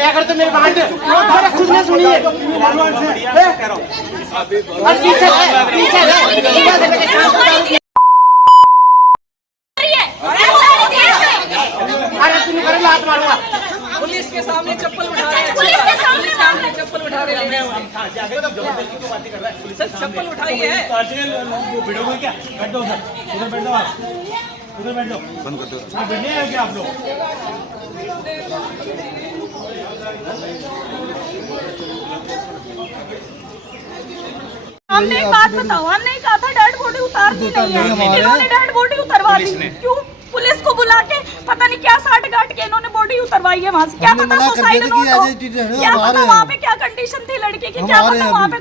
अगर तो मेरी बात खुद ने सुनी है पुलिस के सामने चप्पल उठा रहे हैं, पुलिस के सामने चप्पल उठा रहे हैं, सर चप्पल उठाई है। वीडियो को क्या बैठ दो सर, उधर बैठ दो, आप उधर बैठ दो, बंद कर दो। बैठने हैं क्या आप लोग? हमने एक बात बताओ, हमने कहा था डेड बॉडी उतारनी नहीं है, इन्होंने डेड बॉडी उतरवा दी। क्यों? पुलिस को बुला के पता नहीं क्या साठ गांठ के इन्होंने बॉडी उतरवाई है वहाँ से। क्या पता सुसाइड नोट हो, क्या पता वहाँ पे क्या कंडीशन थी लड़के की, क्या पता वहाँ पे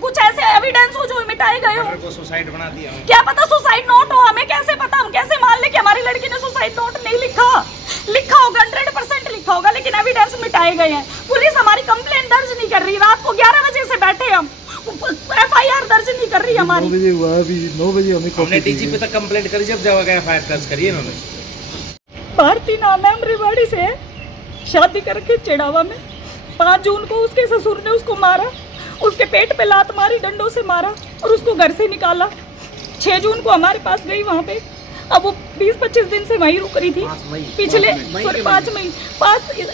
कुछ ऐसे एविडेंस हो जो मिटाए गए हो, सुसाइड बना दिया। क्या पता सुसाइड नोट हो, हमें कैसे पता? हम कैसे मान ले कि हमारी लड़की ने सुसाइड नोट नहीं लिखा? लिखा होगा, 100% लिखा होगा, लेकिन एविडेंस मिटाए गए हैं। पुलिस हमारी कंप्लेंट दर्ज नहीं कर रही। रात को 11 बजे से बैठे हम, FIR दर्ज नहीं कर रही हमारी। 9 बजे हमने डीजीपी तक कंप्लेंट करी, जब जगह FIR दर्ज करी इन्होंने। भारती नाम है, रेवाड़ी से है, शादी करके चिड़ावा में 5 जून को उसके ससुर ने उसको मारा, उसके पेट पे लात मारी, डंडों से मारा और उसको घर से निकाला। 6 जून को हमारे पास गई वहाँ पे। अब वो 20-25 दिन से वहीं रुक रही थी। पिछले 5 मई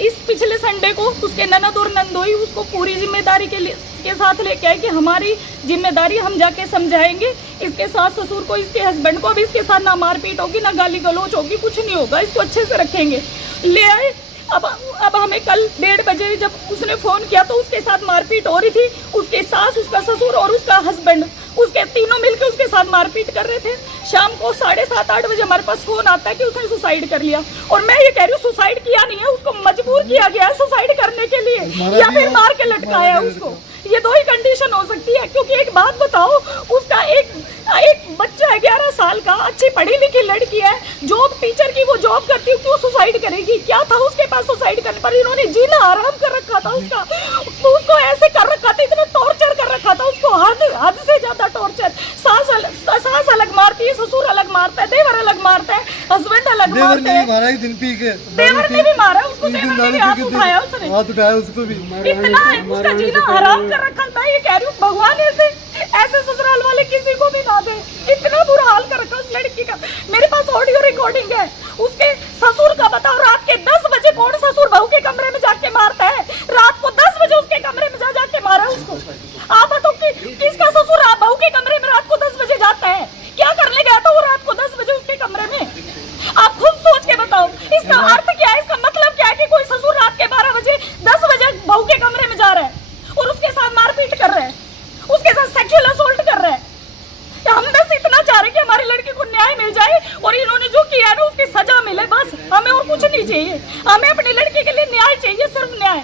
इस पिछले संडे को उसके ननद और नंदोई उसको पूरी जिम्मेदारी के साथ लेके आए कि हमारी जिम्मेदारी, हम जाके समझाएंगे इसके सास ससुर को, इसके हस्बैंड को। अब इसके साथ ना मारपीट होगी, ना गाली गलौज होगी, कुछ नहीं होगा, इसको अच्छे से रखेंगे। ले आए। अब हमें कल 1:30 बजे जब उसने फोन किया तो उसके साथ मारपीट हो रही थी। उसके सास, उसका ससुर और उसका हस्बैंड, उसके तीनों मिलकर उसके साथ मारपीट कर रहे थे। शाम को 7:30-8 बजे हमारे पास फोन आता है कि उसने सुसाइड कर लिया। और मैं ये कह रही हूँ सुसाइड किया नहीं है, उसको मजबूर किया गया है सुसाइड करने के लिए, या फिर मार के लटकाया है उसको। ये 2 ही कंडीशन हो सकती है। क्योंकि एक बात बताओ, उसका एक बच्चा है 11 साल का, अच्छी पढ़ी लिखी लड़की है, जॉब टीचर की वो जॉब करती है, क्यों सुसाइड करेगी? क्या था उसके पास सुसाइड करने पर? इन्होंने जीना हराम कर रखा था उसका, उसको ऐसे कर रखा था, इतना टॉर्चर कर रखा था उसको, हद से ज्यादा टॉर्चर। सास अलग मारती है, ससुर अलग मारता है, देवर अलग मारता है, हस्बैंड अलग मारता है। मारा एक दिन पी के, देवर ने भी मारा उसको, देवर ने भी हाथ उठाया, उसने हाथ उठाया उसको भी। इतना उसका जीना हराम कर रखा था। ये कह रही हूँ भगवान ऐसे ससुराल वाले किसी को भी ना दे। इतना बुरा हाल कर रखा उस लड़की का। मेरे पास ऑडियो रिकॉर्डिंग है उसके ससुर का। बताओ, रात के 10 बजे कौन ससुर बहू के कमरे में जाके मारता है? रात को 10 बजे उसके कमरे में जाके मारा उसको। आप बताओ कि किसका ससुर बहू के कमरे में रात को 10 बजे जाता है? क्या करने गया था वो रात को 10 बजे उसके कमरे में? आप खुद सोच के बताओ, इसका अर्थ क्या है, इसका मतलब क्या है कि कोई ससुर रात के 12 बजे 10 बजे बहू के कमरे में जा रहा है और उसके साथ मारपीट कर रहा है, उसके साथ सेक्सुअल असॉल्ट कर रहा है। हम बस इतना चाह रहे कि हमारी लड़की को न्याय मिल जाए और इन्होंने जो किया है ना उसकी सजा मिले, बस। हमें और कुछ नहीं चाहिए, हमें अपनी लड़की के लिए न्याय चाहिए, सिर्फ न्याय।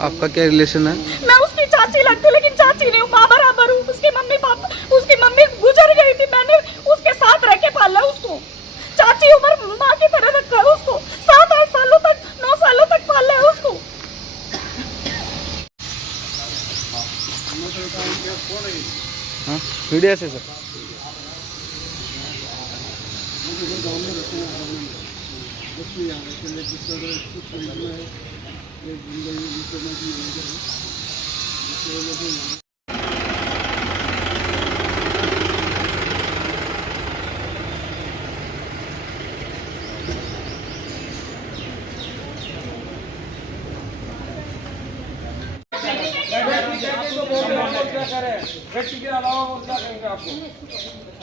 आपका क्या रिलेशन है? मैं उसकी चाची लगती हूँ, लेकिन चाची नहीं हूँ, माँ बराबर हूँ। उसकी मम्मी गुजर गई थी, मैंने उसके साथ रह के पाला उसको। चाची उम्र माँ की तरह रखा है उसको, 7-8 सालों तक, 9 सालों तक पाला है उसको। हाँ, मीडिया से सर। करें, व्यक्ति के अलावा और क्या कहेंगे आपको?